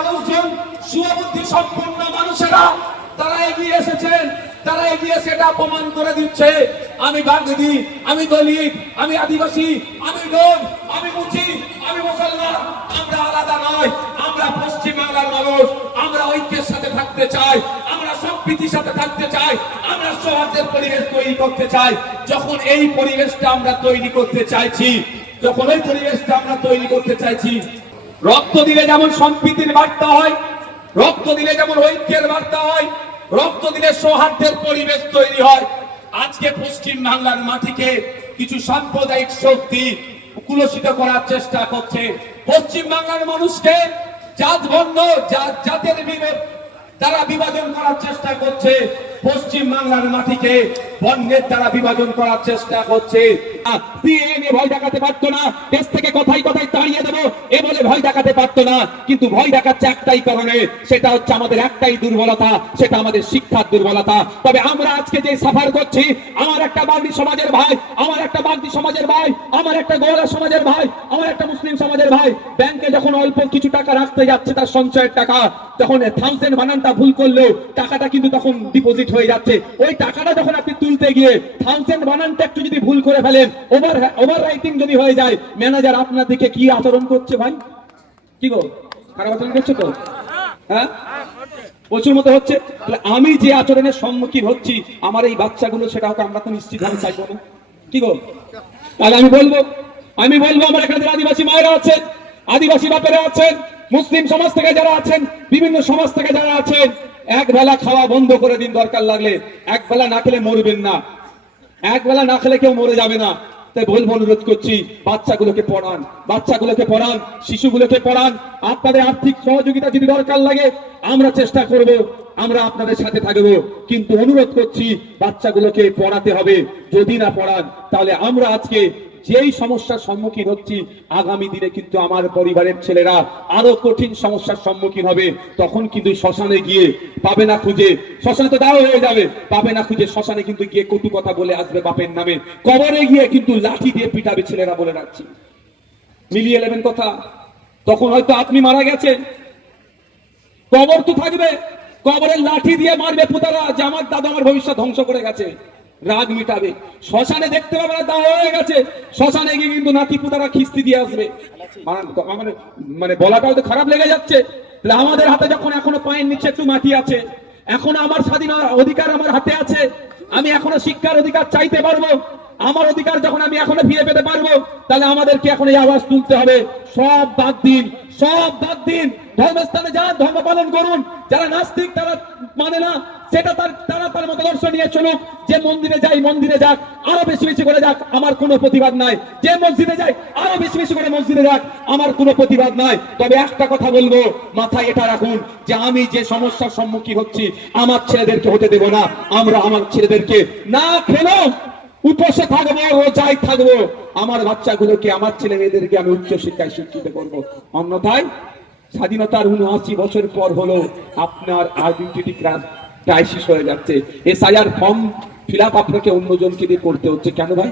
মানুষজন, সুবুদ্ধি সম্পন্ন মানুষেরা তারা এগিয়ে এসেছেন, তারা এগিয়ে সেটা প্রমাণ করে দিচ্ছে। আমি বাগদি, আমি দলিত, আমি আদিবাসী, আমি লোক, আমি মুচি, আমি মুসলমান, আমরা আলাদা নয়। আমরা পশ্চিম বাংলার মানুষ, আমরা ঐক্যের সাথে থাকতে চাই, আমরা সম্প্রীতির সাথে থাকতে চাই, আমরা সৌহার্দ্যের পরিবেশ তৈরি করতে চাই। যখন এই পরিবেশটা আমরা তৈরি করতে চাইছি, যখন এই পরিবেশটা আমরা তৈরি করতে চাইছি, রক্ত দিলে যেমন সম্প্রীতির বার্তা হয়, রক্ত দিলে যেমন ঐক্যের বার্তা হয়, রক্ত দিলে সৌহার্দ্যের পরিবেশ তৈরি হয়। আজকে পশ্চিম বাংলার মাটিকে কিছু সাম্প্রদায়িক শক্তি কুলসিত করার চেষ্টা করছে। পশ্চিম বাংলার মানুষকে জাত বর্ণ জাতের তারা বিভাজন করার চেষ্টা করছে। পশ্চিম বাংলার মাটিকে বর্ণের দ্বারা বিভাজন করার চেষ্টা করছে। ভয় দেখাতে পারতো না, দেশ থেকে কথাই কথাই তাড়িয়ে দেবো এ বলে ভয় দেখাতে পারতো না, কিন্তু ভয় দেখাচ্ছে একটাই কারণে, সেটা হচ্ছে আমাদের একটাই দুর্বলতা, সেটা আমাদের শিক্ষার দুর্বলতা। তবে আমরা আজকে যে সাফার করছি, আমার একটা বাগদি সমাজের ভাই, আমার একটা বাগদি সমাজের ভাই, আমার একটা গোয়ালা সমাজের ভাই, আমার একটা মুসলিম সমাজের ভাই ব্যাংকে যখন অল্প কিছু টাকা রাখতে যাচ্ছে, তার সঞ্চয়ের টাকা, তখন 1000 বানানটা ভুল করলেও টাকাটা কিন্তু তখন ডিপোজিট হয়ে যাচ্ছে। ওই টাকাটা যখন আপনি তুলতে গিয়ে 1000 বানানটা একটু যদি ভুল করে ফেলেন, ওভার রাইটিং যদি হয়ে যায়, ম্যানেজার আপনার দিকে কি আচরণ করছে ভাই? কি গো, খারাপ আচরণ করছে তো? হ্যাঁ, প্রচুর মতো হচ্ছে। আমি যে আচরণের সম্মুখীন হচ্ছি আমার এই বাচ্চাগুলো, সেটা হয়তো আমরা তো নিশ্চিত ভাবে চাইবো না। কি গো, তাহলে আমি বলবো আমার এখানে আদিবাসী মায়েরা আছেন, আদিবাসী বাপেরা আছেন, মুসলিম সমাজ থেকে যারা আছেন, বিভিন্ন সমাজ থেকে যারা আছেন, এক বেলা খাওয়া বন্ধ করে দিন, দরকার লাগলে এক বেলা না খেলে মরবেন না, এক বেলা না খেলে কেউ মরে যাবে না। তাই বলবো, অনুরোধ করছি, বাচ্চাগুলোকে পড়ান, শিশুগুলোকে পড়ান। আপনাদের আর্থিক সহযোগিতা যদি দরকার লাগে আমরা চেষ্টা করব, আমরা আপনাদের সাথে থাকবো, কিন্তু অনুরোধ করছি বাচ্চাগুলোকে পড়াতে হবে। যদি না পড়ান তাহলে আমরা আজকে যেই সমস্যার সম্মুখীন হচ্ছি, আগামী দিনে কিন্তু আমার পরিবারের ছেলেরা আরো কঠিন সমস্যার সম্মুখীন হবে। তখন কিন্তু শ্মশানে গিয়ে পাবে না খুঁজে, শ্মশানে তো দাও হয়ে যাবে, পাবে না খুঁজে শ্মশানে কিন্তু গিয়ে কটু কথা বলে আসবে বাপের নামে, কবরে গিয়ে কিন্তু লাঠি দিয়ে পিটাবে ছেলেরা, বলে রাখছি। মিলিয়ে নেবেন কথা। তখন হয়তো আপনি মারা গেছেন, কবর তো থাকবে, কবরের লাঠি দিয়ে মারবে পুতারা যে আমার দাদা আমার ভবিষ্যৎ ধ্বংস করে গেছে, রাগ মিটাবে। শ্মশানে দেখতে পাবে না দাও হয়ে গেছে, শ্মশানে গিয়ে কিন্তু নাতি পুতারা খিস্তি দিয়ে আসবে। মানে বলাটাও তো খারাপ লেগে যাচ্ছে। আমাদের হাতে যখন এখনো পায়ের নিচে একটু মাটি আছে, এখনো আমার স্বাধীন অধিকার আমার হাতে আছে, আমি এখনো শিক্ষার অধিকার চাইতে পারবো, আমার অধিকার যখন আমি এখনো ফিরে পেতে পারবো, তাহলে আমাদেরকে এখন এই আওয়াজ তুলতে হবে, সব বাদ দিন, সব বাদ দিন, ধর্মস্থানে যান, ধর্ম পালন করুন। যারা নাস্তিক তারা মানে না, সেটা তারা তার মতাদর্শ নিয়ে চলুক। যে মন্দিরে যাই মন্দিরে যাক, আরো বেশি বেশি করে যাক, আমার কোনো প্রতিবাদ নাই। যে মসজিদে যাই আরো বেশি বেশি করে মসজিদে যাক, আমার কোনো প্রতিবাদ নাই। তবে একটা কথা বলবো, মাথায় এটা রাখুন যে আমি যে সমস্যার সম্মুখীন হচ্ছি আমার ছেলেদেরকে হতে দেব না। আমরা আমার ছেলেদেরকে না খেলেও উপসে থাকবো, রোজায় থাকবো, আমার বাচ্চাগুলোকে, আমার ছেলে মেয়েদেরকে আমি উচ্চ শিক্ষায় শিক্ষিত করবো। অন্যথায় স্বাধীনতার 79 বছর পর হলো আপনার আইডেন্টিটি ক্রাইসিস হয়ে যাচ্ছে। SIR ফর্ম ফিল আপ আপনাকে অন্যজনকে দিয়ে করতে হচ্ছে। কেন ভাই?